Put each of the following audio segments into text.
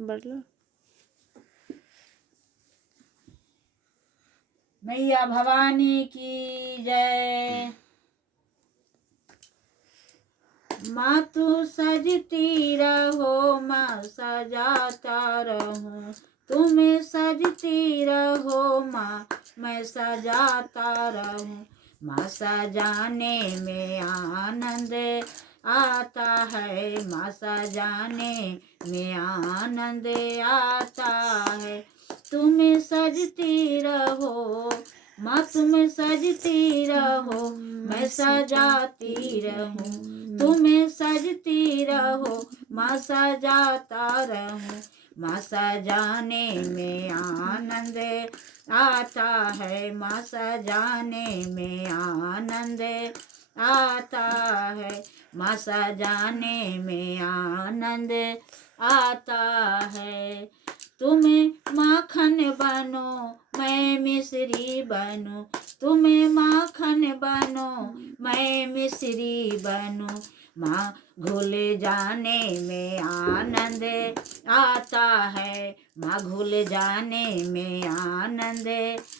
बढ़ लो। मैया भवानी की जय। माँ तू सजती रहो, माँ सजाता रहूं, तुम्हें सजती रहो माँ, मैं सजाता रहूं। माँ सजाने में आनंद आता है, माँ सजाने में आनंद आता है। तुम्हें सजती रहो माँ, तुम्हें सजती रहो, मैं सजाती रहूं, तुम्हें सजती रहो, माँ सजाता रहूं। माँ सजाने में आनंद आता है, माँ सजाने में आनंद आता है, माँ सजाने में आनंद आता है। तुम्हें माखन बनो, मैं मिश्री बनूं, तुम्हें माखन बनो, मैं मिश्री बनूं। माँ घुल जाने में आनंद आता है, माँ घुल जाने में आनंद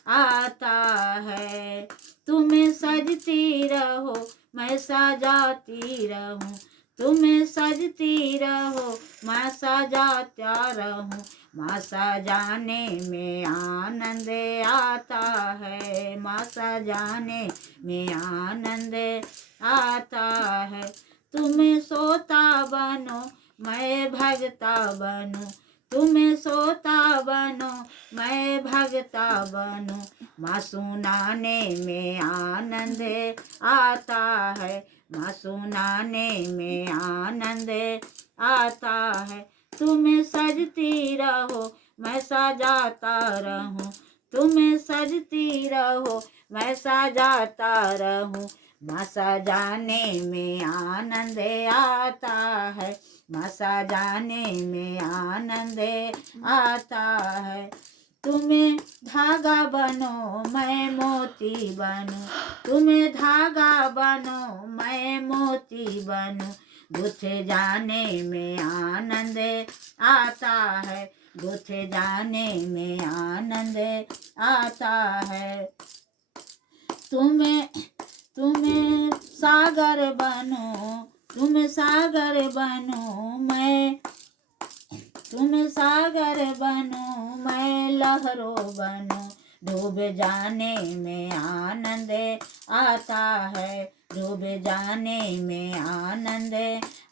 आता है। तुम्हें सजती रहो, मैं सजाती रहूं, तुम्हें सजती रहो, मैं सजाता रहूं। माँ सजाने में आनंद आता है, माँ सजाने में आनंद आता है। तुम्हें सोता बनो, मैं भगता बनूं, तुम्हें सोता बनो, मैं भगता बनूं। माँ सुनाने में आनंद आता है, माँ सुनाने में आनंद आता है। तुम्हें सजती रहो, मैं सजाता रहूं, तुम्हें सजती रहो, मैं सजाता रहूं। माँ सजाने में आनंद आता है, माँ सजाने में आनंद आता है। तुम्हें धागा बनो, मैं मोती बनूं, तुम्हें धागा बनो, मैं मोती बनूं। गुथ जाने में आनंद आता है, गुथ जाने में आनंद आता है। तुम्हें तुम्हें सागर बनो, तुम सागर बनो, मैं तुम सागर बनो, मैं लहरों बनूं। डूब जाने में आनंद आता है, डूब जाने में आनंद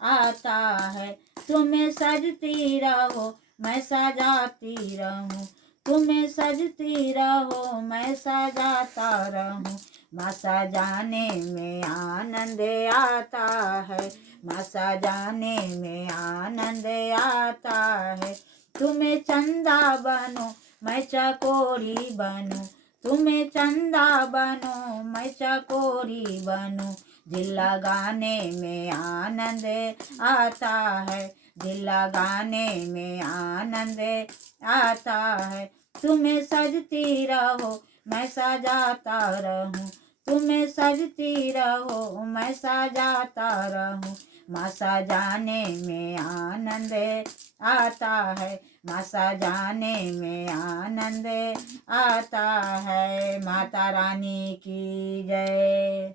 आता है। तुम्हें सजती रहो, मैं सजाती रहूं, तुम्हें सजती रहो, मैं सजाता रहूं। माँ सजाने में आनंद आता है, माँ सजाने में आनंद आता है। तुम्हें चंदा बनो, मैं चकोरी बनूं, तुम्हें चंदा बनो, मैं चकोरी बनूं। दिल लगाने में आनंद आता है, दिल लगाने में आनंद आता है। तुम्हें सजती रहो, मैं सजाता रहूं, तुम्हें सजती रहो, मैं सजाता रहूं। माँ सजाने में आनंद आता है, माँ सजाने में आनंद आता है। माता रानी की जय।